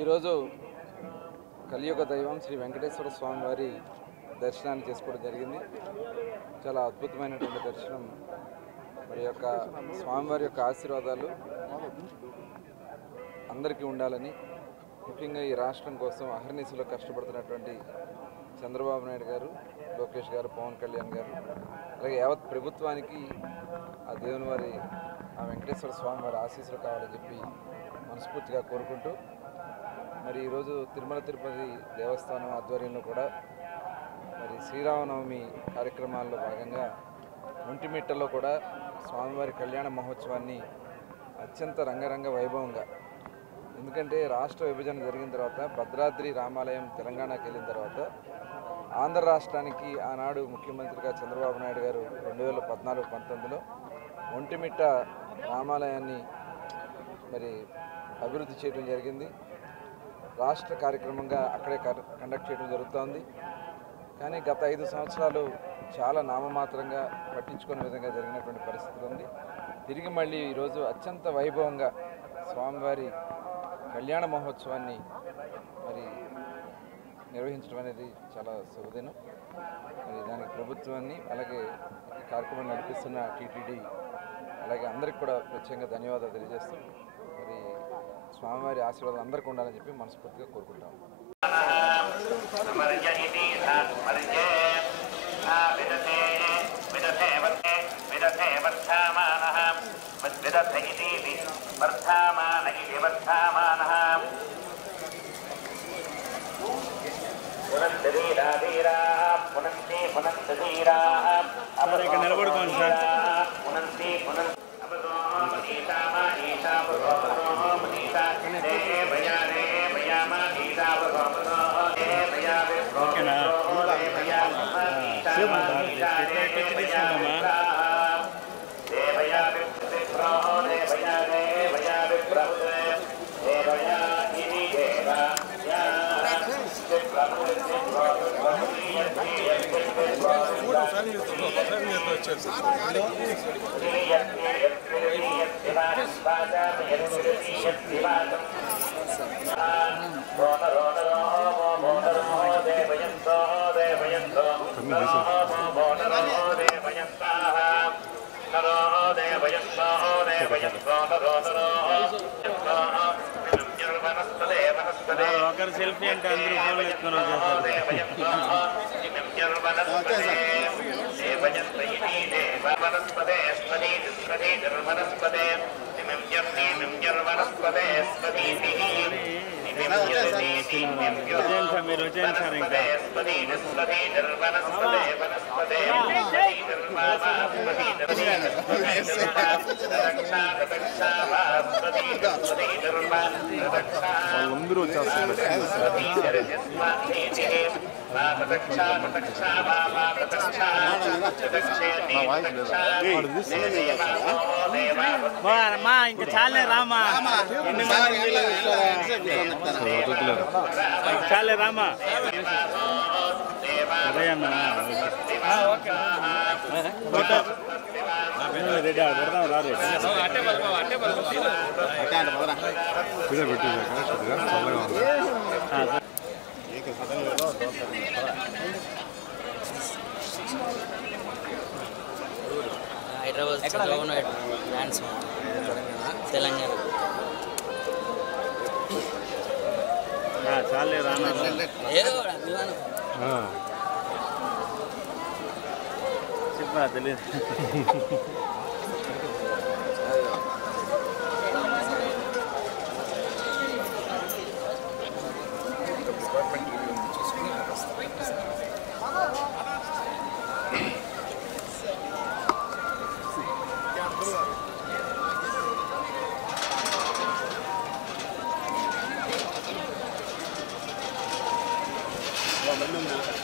ఈరోజు కలియుగ దైవం శ్రీ వెంకటేశ్వర స్వామి వారి దర్శనాన్ని చేసుకోవడం జరిగింది. చాలా అద్భుతమైనటువంటి దర్శనం. మరి యొక్క స్వామివారి యొక్క ఆశీర్వాదాలు అందరికీ ఉండాలని, ముఖ్యంగా ఈ రాష్ట్రం కోసం అహర్నిశలో కష్టపడుతున్నటువంటి చంద్రబాబు నాయుడు గారు, లోకేష్ గారు, పవన్ కళ్యాణ్ గారు, అలాగే యావత్ ప్రభుత్వానికి ఆ దేవుని వారి ఆ వెంకటేశ్వర స్వామి వారి ఆశీస్సులు కావాలని చెప్పి మనస్ఫూర్తిగా కోరుకుంటూ, మరి ఈరోజు తిరుమల తిరుపతి దేవస్థానం ఆధ్వర్యంలో కూడా మరి శ్రీరామనవమి కార్యక్రమాల్లో భాగంగా ఒంటిమిట్టలో కూడా స్వామివారి కళ్యాణ మహోత్సవాన్ని అత్యంత రంగరంగ వైభవంగా, ఎందుకంటే రాష్ట్ర విభజన జరిగిన తర్వాత భద్రాద్రి రామాలయం తెలంగాణకి వెళ్ళిన తర్వాత ఆంధ్ర రాష్ట్రానికి ఆనాడు ముఖ్యమంత్రిగా చంద్రబాబు నాయుడు గారు 2014-19లో ఒంటిమిట్ట రామాలయాన్ని మరి అభివృద్ధి చేయడం జరిగింది. రాష్ట్ర కార్యక్రమంగా అక్కడే కండక్ట్ చేయడం జరుగుతోంది. కానీ గత 5 సంవత్సరాలు చాలా నామమాత్రంగా పట్టించుకునే విధంగా జరిగినటువంటి పరిస్థితులు ఉంది. తిరిగి మళ్ళీ ఈరోజు అత్యంత వైభవంగా స్వామివారి కళ్యాణ మహోత్సవాన్ని మరి నిర్వహించడం అనేది చాలా శుభదినం. మరి దానికి ప్రభుత్వాన్ని, అలాగే ఈ కార్యక్రమాన్ని నడిపిస్తున్న టీటీడీ, అలాగే అందరికి కూడా ప్రత్యేకంగా ధన్యవాదాలు తెలియజేస్తూ, మరి స్వామివారి ఆశీర్వాదాలు అందరికీ ఉండాలని చెప్పి మనస్ఫూర్తిగా కోరుకుంటాము. నిలబడుకోండి సార్. ఓకేనా? ఒకరు సెల్ఫీ అంటే అందరూ ఫోన్లు ఎత్తుకొని మీరు వచ్చేయండి సార్. ఇంకా వాళ్ళందరూ వచ్చేస్తారు. ఇంకా చాలే రామా, చాలే రామా. అదే అన్నా రెడీ పెడదాం రాదు. హైదరాబాద్ చంద్రబాబు నాయుడు ల్యాండ్స్ తెలంగాణ. చాలే రానా చెప్పా తెలియదు. Gracias.